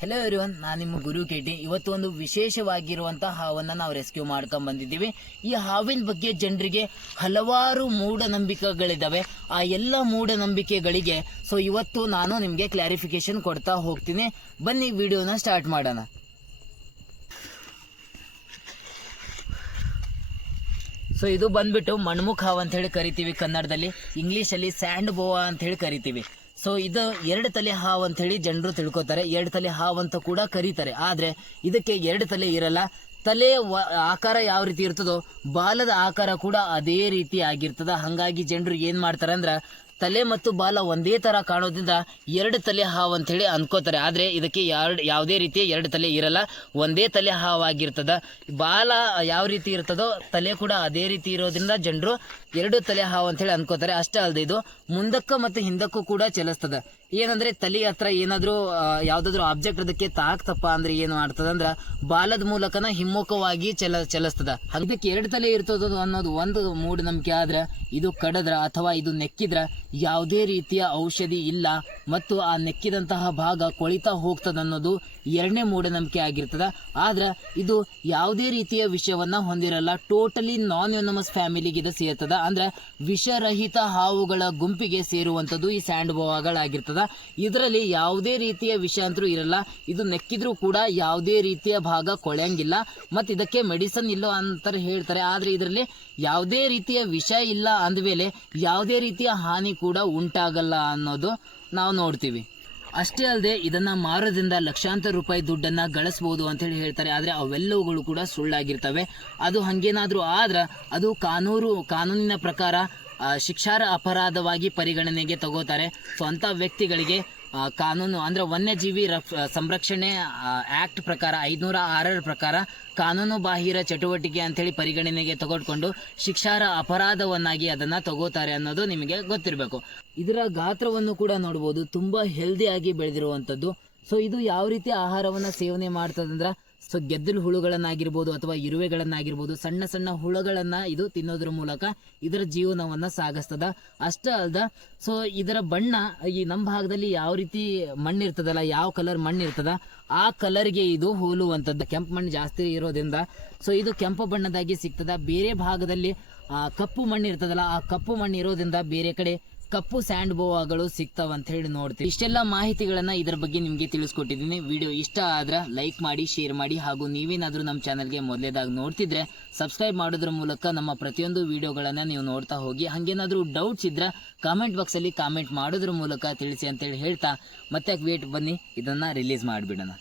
Hello everyone ನಾನು ನಿಮ್ಮ ಗುರು ಕೇಟಿ ಇವತ್ತು ಒಂದು ವಿಶೇಷವಾಗಿರುವಂತಹ ಹಾವನ್ನು ನಾವು ರೆಸ್ಕ್ಯೂ ಮಾಡ್ಕೊಂಡು ಬಂದಿದ್ದೀವಿ. ಈ ಹಾವಿನ ಬಗ್ಗೆ ಜನರಿಗೆ ಹಲವಾರು ಮೂಢನಂಬಿಕೆಗಳಿದ್ದಾವೆ ಆ ಎಲ್ಲ ಮೂಢನಂಬಿಕೆಗಳಿಗೆ ಸೊ ಇವತ್ತು ನಾನು ನಿಮಗೆ ಕ್ಲಾರಿಫಿಕೇಶನ್ ಕೊಡ್ತಾ ಹೋಗ್ತೀನಿ. ಬನ್ನಿ ವಿಡಿಯೋನ ಸ್ಟಾರ್ಟ್ ಮಾಡೋಣ. ಸೊ ಇದು ಬಂದ್ಬಿಟ್ಟು ಮಣ್ಮುಖ ಹಾವು ಅಂತ ಹೇಳಿ ಕರಿತೀವಿ ಕನ್ನಡದಲ್ಲಿ. ಇಂಗ್ಲೀಷಲ್ಲಿ ಸ್ಯಾಂಡ್ ಬೋವಾ ಅಂತ ಹೇಳಿ ಕರಿತೀವಿ. ಸೊ ಇದು ಎರಡು ತಲೆ ಹಾವು ಅಂತ ಹೇಳಿ ಜನರು ತಿಳ್ಕೊತಾರೆ. ಎರಡು ತಲೆ ಹಾವು ಅಂತ ಕೂಡ ಕರೀತಾರೆ. ಆದ್ರೆ, ಇದಕ್ಕೆ ಎರಡು ತಲೆ ಇರಲ್ಲ. ತಲೆ ಆಕಾರ ಯಾವ ರೀತಿ ಇರ್ತದೋ, ಬಾಲದ ಆಕಾರ ಕೂಡ ಅದೇ ರೀತಿ ಆಗಿರ್ತದ. ಹಾಗಾಗಿ ಜನರು ಏನು ಮಾಡ್ತಾರೆ ಅಂದ್ರ ತಲೆ ಮತ್ತು ಬಾಲ ಒಂದೇ ತರ ಕಾಣೋದ್ರಿಂದ ಎರಡು ತಲೆ ಹಾವು ಅಂತ ಹೇಳಿ ಅನ್ಕೋತಾರೆ. ಆದ್ರೆ ಇದಕ್ಕೆ ಎರಡು ಯಾವುದೇ ರೀತಿಯ ಎರಡು ತಲೆ ಇರಲ್ಲ, ಒಂದೇ ತಲೆ ಹಾವಾಗಿರ್ತದ. ಬಾಲ ಯಾವ ರೀತಿ ಇರ್ತದೋ ತಲೆ ಕೂಡ ಅದೇ ರೀತಿ ಇರೋದ್ರಿಂದ ಜನರು ಎರಡು ತಲೆ ಹಾವು ಅಂತ ಹೇಳಿ ಅನ್ಕೋತಾರೆ. ಅಷ್ಟೇ ಅಲ್ಲದೆ ಇದು ಮುಂದಕ್ಕ ಮತ್ತು ಹಿಂದಕ್ಕೂ ಕೂಡ ಚಲಿಸ್ತದ. ಏನಂದ್ರೆ ತಲೆ ಹತ್ರ ಏನಾದರೂ ಯಾವ್ದಾದ್ರು ಆಬ್ಜೆಕ್ಟ್ ಅದಕ್ಕೆ ತಾಕ್ತಪ್ಪ ಅಂದ್ರೆ ಏನು ಮಾಡ್ತದ ಅಂದ್ರ ಬಾಲದ ಮೂಲಕನ ಹಿಮ್ಮುಖವಾಗಿ ಚಲ, ಚಲಿಸ್ತದ. ಅದಕ್ಕೆ ಎರಡು ತಲೆ ಇರ್ತದ ಅನ್ನೋದು ಒಂದು ಮೂಢನಂಬಿಕೆ ಆದ್ರೆ ಇದು ಕಡದ್ರ ಅಥವಾ ಇದು ನೆಕ್ಕಿದ್ರ ಯಾವುದೇ ರೀತಿಯ ಔಷಧಿ ಇಲ್ಲ. ಮತ್ತು ಆ ನೆಕ್ಕಿದಂತಹ ಭಾಗ ಕೊಳಿತಾ ಹೋಗ್ತದ ಅನ್ನೋದು ಎರಡನೇ ಮೂಢನಂಬಿಕೆ ಆಗಿರ್ತದೆ. ಆದ್ರೆ ಇದು ಯಾವುದೇ ರೀತಿಯ ವಿಷಯವನ್ನ ಹೊಂದಿರಲ್ಲ. ಟೋಟಲಿ ನಾನ್ ಯುನಮಸ್ ಫ್ಯಾಮಿಲಿಗೆ ಇದು ಸೇರ್ತದ. ಅಂದ್ರೆ ವಿಷರಹಿತ ಹಾವುಗಳ ಗುಂಪಿಗೆ ಸೇರುವಂಥದ್ದು ಈ ಸ್ಯಾಂಡ್ ಬೋವಾಗಳಾಗಿರ್ತದ ಇದರಲ್ಲಿ ಯಾವುದೇ ರೀತಿಯ ವಿಷ ಅಂತರೂ ಇರಲ್ಲ. ಇದು ನೆಕ್ಕಿದ್ರೂ ಕೂಡ ಯಾವುದೇ ರೀತಿಯ ಭಾಗ ಕೊಳೆಯಂಗಿಲ್ಲ. ಮತ್ತು ಇದಕ್ಕೆ ಮೆಡಿಸನ್ ಇಲ್ಲೋ ಅಂತಾರೆ ಹೇಳ್ತಾರೆ. ಆದರೆ ಇದರಲ್ಲಿ ಯಾವುದೇ ರೀತಿಯ ವಿಷ ಇಲ್ಲ ಅಂದಮೇಲೆ ಯಾವುದೇ ರೀತಿಯ ಹಾನಿ ಕೂಡ ಉಂಟಾಗಲ್ಲ ಅನ್ನೋದು ನಾವು ನೋಡ್ತೀವಿ. ಅಷ್ಟೇ ಅಲ್ಲದೆ ಇದನ್ನ ಮಾರೋದ್ರಿಂದ ಲಕ್ಷಾಂತರ ರೂಪಾಯಿ ದುಡ್ಡನ್ನ ಗಳಿಸಬಹುದು ಅಂತ ಹೇಳಿ ಹೇಳ್ತಾರೆ. ಆದ್ರೆ ಅವೆಲ್ಲವುಗಳು ಕೂಡ ಸುಳ್ಳಾಗಿರ್ತವೆ. ಅದು ಹಾಗೇನಾದರೂ ಆದ್ರೆ ಅದು ಕಾನೂನು ಕಾನೂನಿನ ಪ್ರಕಾರ ಶಿಕ್ಷಾರ ಅಪರಾಧವಾಗಿ ಪರಿಗಣನೆಗೆ ತಗೋತಾರೆ. ಸೊ ಅಂಥ ವ್ಯಕ್ತಿಗಳಿಗೆ ಕಾನೂನು ಅಂದ್ರೆ ವನ್ಯಜೀವಿ ರಫ್- ಸಂರಕ್ಷಣೆ ಆಕ್ಟ್ ಪ್ರಕಾರ, ಐದುನೂರ ಆರರ ಪ್ರಕಾರ ಕಾನೂನು ಬಾಹಿರ ಚಟುವಟಿಕೆ ಅಂತೇಳಿ ಪರಿಗಣನೆಗೆ ತಗೊಂಡ್ಕೊಂಡು ಶಿಕ್ಷಾರ ಅಪರಾಧವನ್ನಾಗಿ ಅದನ್ನ ತಗೋತಾರೆ ಅನ್ನೋದು ನಿಮಗೆ ಗೊತ್ತಿರಬೇಕು. ಇದರ ಗಾತ್ರವನ್ನು ಕೂಡ ನೋಡಬಹುದು ತುಂಬಾ ಹೆಲ್ದಿ ಆಗಿ ಬೆಳೆದಿರುವಂತದ್ದು ಸೊ ಇದು ಯಾವ ರೀತಿ ಆಹಾರವನ್ನ ಸೇವನೆ ಮಾಡ್ತದಂದ್ರ ಸೊ ಗೆದ್ದಲು ಹುಳುಗಳನ್ನಾಗಿರ್ಬೋದು ಅಥವಾ ಇರುವೆಗಳನ್ನಾಗಿರ್ಬೋದು ಸಣ್ಣ ಸಣ್ಣ ಹುಳುಗಳನ್ನ ಇದು ತಿನ್ನೋದ್ರ ಮೂಲಕ ಇದರ ಜೀವನವನ್ನ ಸಾಗಿಸ್ತದ. ಅಷ್ಟೇ ಅಲ್ದ, ಸೊ ಇದರ ಬಣ್ಣ ಈ ನಮ್ಮ ಭಾಗದಲ್ಲಿ ಯಾವ ರೀತಿ ಮಣ್ಣು ಇರ್ತದಲ್ಲ ಯಾವ ಕಲರ್ ಮಣ್ಣು ಇರ್ತದ ಆ ಕಲರ್ಗೆ ಇದು ಹೋಲುವಂಥದ್ದು ಕೆಂಪು ಮಣ್ಣು ಜಾಸ್ತಿ ಇರೋದ್ರಿಂದ, ಸೊ ಇದು ಕೆಂಪು ಬಣ್ಣದಾಗಿ ಸಿಗ್ತದ. ಬೇರೆ ಭಾಗದಲ್ಲಿ ಆ, ಕಪ್ಪು ಮಣ್ಣು ಇರ್ತದಲ್ಲ ಆ ಕಪ್ಪು ಮಣ್ಣು ಇರೋದ್ರಿಂದ ಬೇರೆ ಕಡೆ ಕಪ್ಪು ಸ್ಯಾಂಡ್ ಬೋವಾಗಳು ಸಿಗ್ತಾವ ಅಂತ ಹೇಳಿ ನೋಡ್ತೀವಿ. ಇಷ್ಟೆಲ್ಲ ಮಾಹಿತಿಗಳನ್ನ ಇದರ ಬಗ್ಗೆ ನಿಮಗೆ ತಿಳಿಸ್ಕೊಟ್ಟಿದ್ದೀನಿ. ವಿಡಿಯೋ ಇಷ್ಟ ಆದ್ರೆ ಲೈಕ್ ಮಾಡಿ ಶೇರ್ ಮಾಡಿ ಹಾಗೂ ನೀವೇನಾದ್ರೂ ನಮ್ಮ ಚಾನಲ್ಗೆ ಮೊದಲೇದಾಗಿ ನೋಡ್ತಿದ್ರೆ ಸಬ್ಸ್ಕ್ರೈಬ್ ಮಾಡೋದ್ರ ಮೂಲಕ ನಮ್ಮ ಪ್ರತಿಯೊಂದು ವಿಡಿಯೋಗಳನ್ನ ನೀವು ನೋಡ್ತಾ ಹೋಗಿ. ಹಂಗೇನಾದ್ರೂ ಡೌಟ್ಸ್ ಇದ್ರೆ ಕಾಮೆಂಟ್ ಬಾಕ್ಸಲ್ಲಿ ಕಾಮೆಂಟ್ ಮಾಡೋದ್ರ ಮೂಲಕ ತಿಳಿಸಿ ಅಂತೇಳಿ ಹೇಳ್ತಾ ಮತ್ತೆ ವೇಟ್ ಬನ್ನಿ ಇದನ್ನ ರಿಲೀಸ್ ಮಾಡಿಬಿಡೋಣ.